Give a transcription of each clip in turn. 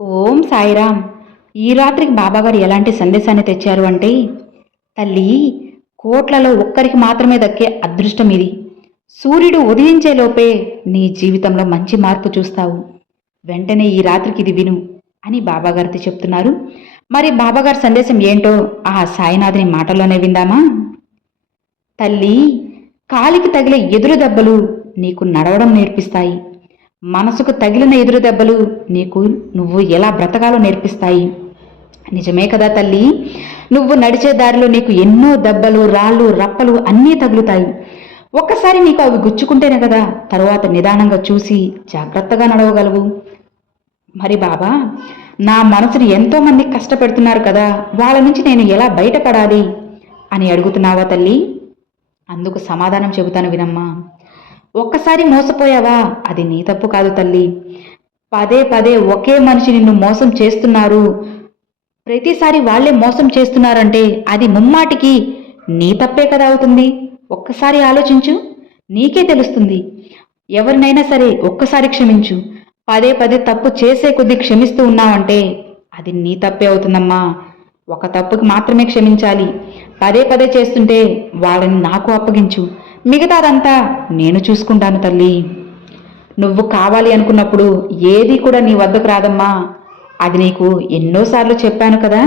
ఓం సాయిరామ్ ఈ రాత్రికి బాబాగారు ఎలాంటి సందేశాన్ని తెచ్చారు అంటే తల్లి కోట్లలో ఒక్కరికి మాత్రమే దక్కే అదృష్టం ఇది. సూర్యుడు ఉదయించేలోపే నీ జీవితంలో మంచి మార్పు చూస్తావు. వెంటనే ఈ రాత్రికి ఇది విను అని బాబాగారితో చెప్తున్నారు. మరి బాబాగారి సందేశం ఏంటో ఆ సాయినాథుని మాటల్లోనే విందామా? తల్లి కాలికి తగిలే ఎదురు దెబ్బలు నీకు నడవడం నేర్పిస్తాయి. మనసుకు తగిలిన ఎదురు దెబ్బలు నీకు నువ్వు ఎలా బ్రతకాలో నేర్పిస్తాయి? నిజమే కదా తల్లి. నువ్వు నడిచే దారిలో నీకు ఎన్నో దెబ్బలు రాళ్ళు రప్పలు అన్నీ తగులుతాయి. ఒక్కసారి నీకు అవి గుచ్చుకుంటేనే కదా తరువాత నిదానంగా చూసి జాగ్రత్తగా నడవగలవు. మరి బాబా నా మనసుని ఎంతోమంది కష్టపెడుతున్నారు కదా వాళ్ళ నుంచి నేను ఎలా బయటపడాలి అని అడుగుతున్నావా తల్లి? అందుకు సమాధానం చెబుతాను వినమ్మా. ఒక్కసారి మోసపోయావా? అది నీ తప్పు కాదు తల్లి. పదే పదే ఒకే మనిషి నిన్ను మోసం చేస్తున్నారు. ప్రతిసారి వాళ్ళే మోసం చేస్తున్నారంటే అది ముమ్మాటికి నీ తప్పే కదా అవుతుంది. ఒక్కసారి ఆలోచించు నీకే తెలుస్తుంది. ఎవరినైనా సరే ఒక్కసారి క్షమించు. పదే పదే తప్పు చేసే కొద్దీ క్షమిస్తూ ఉన్నావంటే అది నీ తప్పే అవుతుందమ్మా. ఒక తప్పుకి మాత్రమే క్షమించాలి. పదే పదే చేస్తుంటే వాళ్ళని నాకు అప్పగించు. మిగతాదంతా నేను చూసుకుంటాను తల్లి. నువ్వు కావాలి అనుకున్నప్పుడు ఏది కూడా నీ వద్దకు రాదమ్మా. అది నీకు ఎన్నోసార్లు చెప్పాను కదా.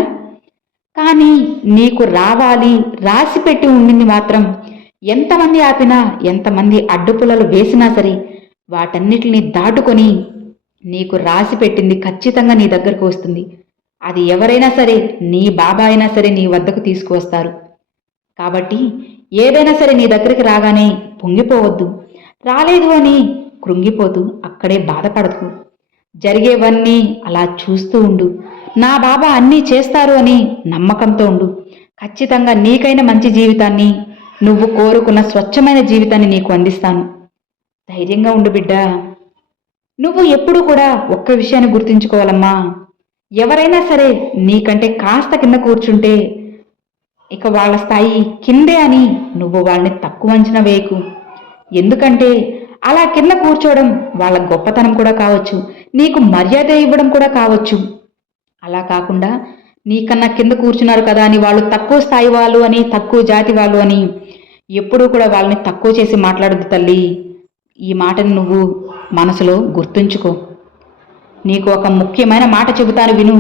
కానీ నీకు రావాలి రాసి పెట్టి ఉండింది మాత్రం ఎంతమంది ఆపినా ఎంతమంది అడ్డుపుల్లలు వేసినా సరే వాటన్నిటిని దాటుకొని నీకు రాసి పెట్టింది ఖచ్చితంగా నీ దగ్గరకు వస్తుంది. అది ఎవరైనా సరే నీ బాబా అయినా సరే నీ వద్దకు తీసుకువస్తారు. కాబట్టి ఏదైనా సరే నీ దగ్గరికి రాగానే పొంగిపోవద్దు. రాలేదు అని కృంగిపోతూ అక్కడే బాధపడదు జరిగేవన్నీ అలా చూస్తూ ఉండు. నా బాబా అన్నీ చేస్తారు అని నమ్మకంతో ఉండు. ఖచ్చితంగా నీకైన మంచి జీవితాన్ని నువ్వు కోరుకున్న స్వచ్ఛమైన జీవితాన్ని నీకు అందిస్తాను. ధైర్యంగా ఉండు బిడ్డా. నువ్వు ఎప్పుడూ కూడా ఒక్క విషయాన్ని గుర్తుంచుకోవాలమ్మా. ఎవరైనా సరే నీకంటే కాస్త కింద కూర్చుంటే ఇక వాళ్ళ స్థాయి కిందే అని నువ్వు వాళ్ళని తక్కువ అంచనా వేయకు. ఎందుకంటే అలా కింద కూర్చోవడం వాళ్ళ గొప్పతనం కూడా కావచ్చు నీకు మర్యాద ఇవ్వడం కూడా కావచ్చు. అలా కాకుండా నీకన్నా కింద కూర్చున్నారు కదా అని వాళ్ళు తక్కువ స్థాయి వాళ్ళు అని తక్కువ జాతి వాళ్ళు అని ఎప్పుడూ కూడా వాళ్ళని తక్కువ చేసి మాట్లాడద్దు తల్లి. ఈ మాటను నువ్వు మనసులో గుర్తుంచుకో. నీకు ఒక ముఖ్యమైన మాట చెబుతాను విను.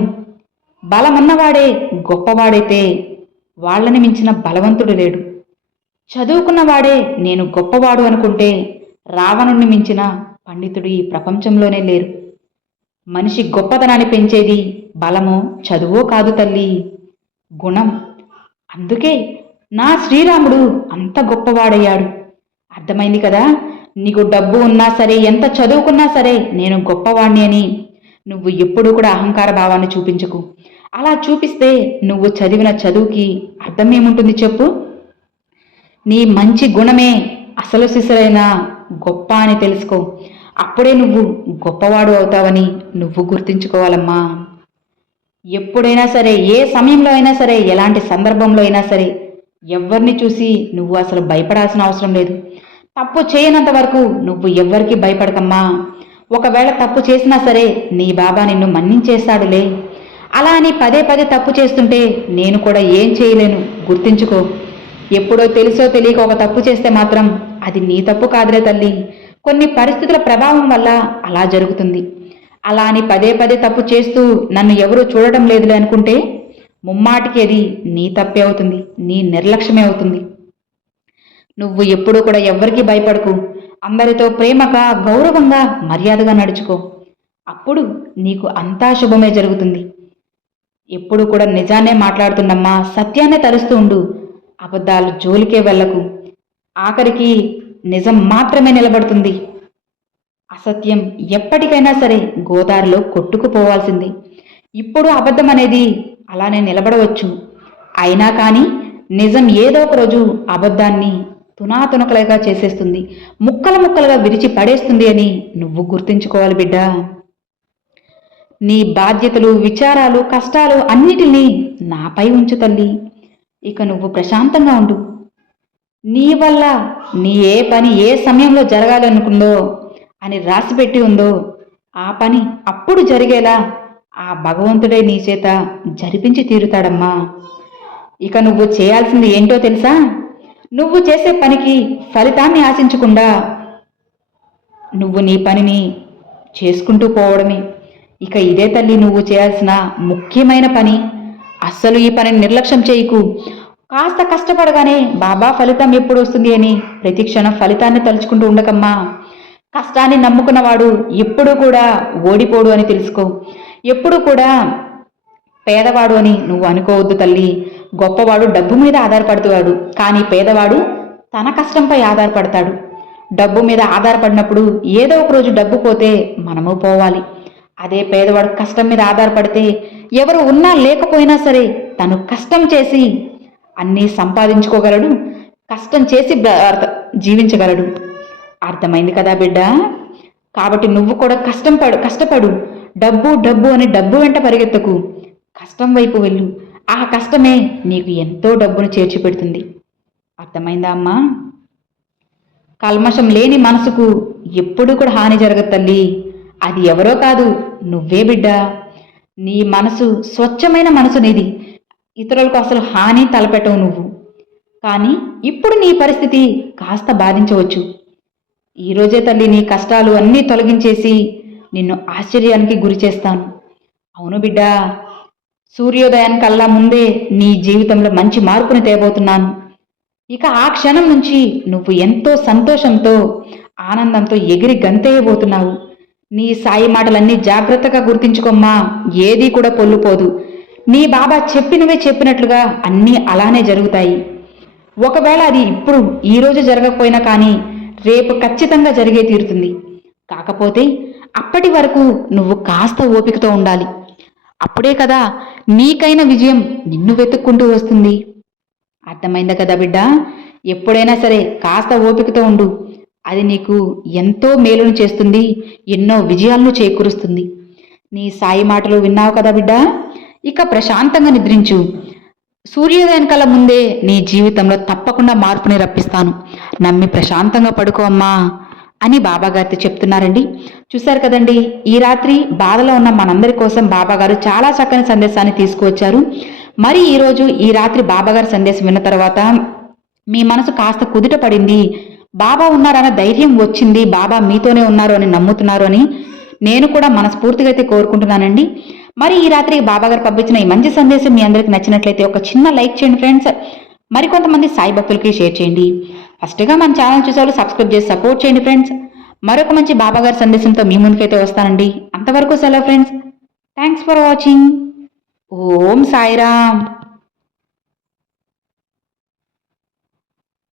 బలమన్నవాడే గొప్పవాడైతే వాళ్ళని మించిన బలవంతుడు లేడు. చదువుకున్నవాడే నేను గొప్పవాడు అనుకుంటే రావణుణ్ణి మించిన పండితుడు ఈ ప్రపంచంలోనే లేరు. మనిషి గొప్పతనాన్ని పెంచేది బలమో చదువో కాదు తల్లి. గుణం. అందుకే నా శ్రీరాముడు అంత గొప్పవాడయ్యాడు. అర్థమైంది కదా? నీకు డబ్బు ఉన్నా సరే ఎంత చదువుకున్నా సరే నేను గొప్పవాణ్ణి అని. నువ్వు ఎప్పుడూ కూడా అహంకార భావాన్ని చూపించకు. అలా చూపిస్తే నువ్వు చదివిన చదువుకి అర్థం ఏముంటుంది చెప్పు? నీ మంచి గుణమే అసలు సిసలైన గొప్ప అని తెలుసుకో. అప్పుడే నువ్వు గొప్పవాడు అవుతావని నువ్వు గుర్తుంచుకోవాలమ్మా. ఎప్పుడైనా సరే ఏ సమయంలో అయినా సరే ఎలాంటి సందర్భంలో అయినా సరే ఎవరిని చూసి నువ్వు అసలు భయపడాల్సిన అవసరం లేదు. తప్పు చేయనంత వరకు నువ్వు ఎవ్వరికీ భయపడకమ్మా. ఒకవేళ తప్పు చేసినా సరే నీ బాబా నిన్ను మన్నించేస్తాడులే అలా అని పదే పదే తప్పు చేస్తుంటే నేను కూడా ఏం చేయలేను. గుర్తించుకో. ఎప్పుడో తెలుసో తెలియక ఒక తప్పు చేస్తే మాత్రం అది నీ తప్పు కాదులే తల్లి. కొన్ని పరిస్థితుల ప్రభావం వల్ల అలా జరుగుతుంది. అలా అని పదే పదే తప్పు చేస్తూ నన్ను ఎవరూ చూడటం లేదులే అనుకుంటే ముమ్మాటికి అది నీ తప్పే అవుతుంది. నీ నిర్లక్ష్యమే అవుతుంది. నువ్వు ఎప్పుడూ కూడా ఎవ్వరికీ భయపడకు. అందరితో ప్రేమగా గౌరవంగా మర్యాదగా నడుచుకో. అప్పుడు నీకు అంతా శుభమే జరుగుతుంది. ఎప్పుడు కూడా నిజాన్నే మాట్లాడుతుండమ్మా సత్యాన్నే తరుస్తూ ఉండు. అబద్ధాలు జోలికే వెళ్ళకు. ఆఖరికి నిజం మాత్రమే నిలబడుతుంది. అసత్యం ఎప్పటికైనా సరే గోదారిలో కొట్టుకుపోవాల్సింది. ఇప్పుడు అబద్ధం అనేది అలానే నిలబడవచ్చు. అయినా కానీ నిజం ఏదో ఒక రోజు అబద్ధాన్ని తునాతునకలుగా చేసేస్తుంది. ముక్కలు ముక్కలుగా విరిచి పడేస్తుంది అని నువ్వు గుర్తుంచుకోవాలి బిడ్డా. నీ బాధ్యతలు విచారాలు కష్టాలు అన్నిటినీ నాపై ఉంచు తల్లి. ఇక నువ్వు ప్రశాంతంగా ఉండు. నీ వల్ల నీ ఏ పని ఏ సమయంలో జరగాలనుకుందో అని రాసిపెట్టి ఉందో ఆ పని అప్పుడు జరిగేలా ఆ భగవంతుడే నీ చేత జరిపించి తీరుతాడమ్మా. ఇక నువ్వు చేయాల్సింది ఏంటో తెలుసా? నువ్వు చేసే పనికి ఫలితాన్ని ఆశించకుండా నువ్వు నీ పనిని చేసుకుంటూ పోవడమే. ఇక ఇదే తల్లి నువ్వు చేయాల్సిన ముఖ్యమైన పని. అస్సలు ఈ పనిని నిర్లక్ష్యం చేయకు. కాస్త కష్టపడగానే బాబా ఫలితం ఎప్పుడు వస్తుంది అని ప్రతి క్షణం ఫలితాన్ని తలుచుకుంటూ ఉండకమ్మా. కష్టాన్ని నమ్ముకున్నవాడు ఎప్పుడూ కూడా ఓడిపోడు అని తెలుసుకో. ఎప్పుడూ కూడా పేదవాడు అని నువ్వు అనుకోవద్దు తల్లి. గొప్పవాడు డబ్బు మీద ఆధారపడుతాడు కానీ పేదవాడు తన కష్టంపై ఆధారపడతాడు. డబ్బు మీద ఆధారపడినప్పుడు ఏదో ఒక రోజు డబ్బు పోతే మనము పోవాలి. అదే పేదవాడు కష్టం మీద ఆధారపడితే ఎవరు ఉన్నా లేకపోయినా సరే తను కష్టం చేసి అన్నీ సంపాదించుకోగలడు కష్టం చేసి జీవించగలడు. అర్థమైంది కదా బిడ్డ? కాబట్టి నువ్వు కూడా కష్టం పడు కష్టపడు. డబ్బు డబ్బు అని డబ్బు వెంట పరిగెత్తకు. కష్టం వైపు వెళ్ళు. ఆ కష్టమే నీకు ఎంతో డబ్బును చేర్చి పెడుతుంది అర్థమైందా అమ్మా? కల్మషం లేని మనసుకు ఎప్పుడూ కూడా హాని జరగదు తల్లి. అది ఎవరో కాదు నువ్వే బిడ్డ. నీ మనసు స్వచ్ఛమైన మనసు నీది. ఇతరులకు అసలు హాని తలపెట్టవు నువ్వు. కానీ ఇప్పుడు నీ పరిస్థితి కాస్త బాధించవచ్చు. ఈరోజే తల్లి నీ కష్టాలు అన్నీ తొలగించేసి నిన్ను ఆశ్చర్యానికి గురి చేస్తాను. అవును బిడ్డా సూర్యోదయానికల్లా ముందే నీ జీవితంలో మంచి మార్పుని తేబోతున్నాను. ఇక ఆ క్షణం నుంచి నువ్వు ఎంతో సంతోషంతో ఆనందంతో ఎగిరి గంతేయబోతున్నావు. నీ సాయి మాటలన్నీ జాగ్రత్తగా గుర్తించుకోమ్మా. ఏదీ కూడా పొల్లుపోదు. నీ బాబా చెప్పినవే చెప్పినట్లుగా అన్నీ అలానే జరుగుతాయి. ఒకవేళ అది ఇప్పుడు ఈ రోజు జరగకపోయినా కానీ రేపు ఖచ్చితంగా జరిగే తీరుతుంది. కాకపోతే అప్పటి వరకు నువ్వు కాస్త ఓపికతో ఉండాలి. అప్పుడే కదా నీకైన విజయం నిన్ను వెతుక్కుంటూ వస్తుంది. అర్థమైందా కదా బిడ్డ? ఎప్పుడైనా సరే కాస్త ఓపికతో ఉండు. అది నీకు ఎంతో మేలును చేస్తుంది ఎన్నో విజయాలను చేకూరుస్తుంది. నీ సాయి మాటలు విన్నావు కదా బిడ్డ? ఇక ప్రశాంతంగా నిద్రించు. సూర్యోదయం కల ముందే నీ జీవితంలో తప్పకుండా మార్పుని రప్పిస్తాను. నమ్మి ప్రశాంతంగా పడుకో అమ్మా అని బాబాగారితో చెప్తున్నారండి. చూశారు కదండి ఈ రాత్రి బాధలో ఉన్న మనందరి కోసం బాబాగారు చాలా చక్కని సందేశాన్ని తీసుకువచ్చారు. మరి ఈరోజు ఈ రాత్రి బాబాగారి సందేశం విన్న తర్వాత మీ మనసు కాస్త కుదుట పడింది బాబా ఉన్నారన్న ధైర్యం వచ్చింది బాబా మీతోనే ఉన్నారు అని నమ్ముతున్నారు అని నేను కూడా మనస్ఫూర్తిగా అయితే కోరుకుంటున్నానండి. మరి ఈ రాత్రి బాబాగారు పంపించిన ఈ మంచి సందేశం మీ అందరికి నచ్చినట్లయితే ఒక చిన్న లైక్ చేయండి ఫ్రెండ్స్. మరికొంతమంది సాయి భక్తులకి షేర్ చేయండి. ఫస్ట్గా మన ఛానల్ చూసేవాళ్ళు సబ్స్క్రైబ్ చేసి సపోర్ట్ చేయండి ఫ్రెండ్స్. మరొక మంచి బాబాగారి సందేశంతో మీ ముందుకైతే వస్తానండి. అంతవరకు సెలవు friends. Thanks for watching. Om Sairam.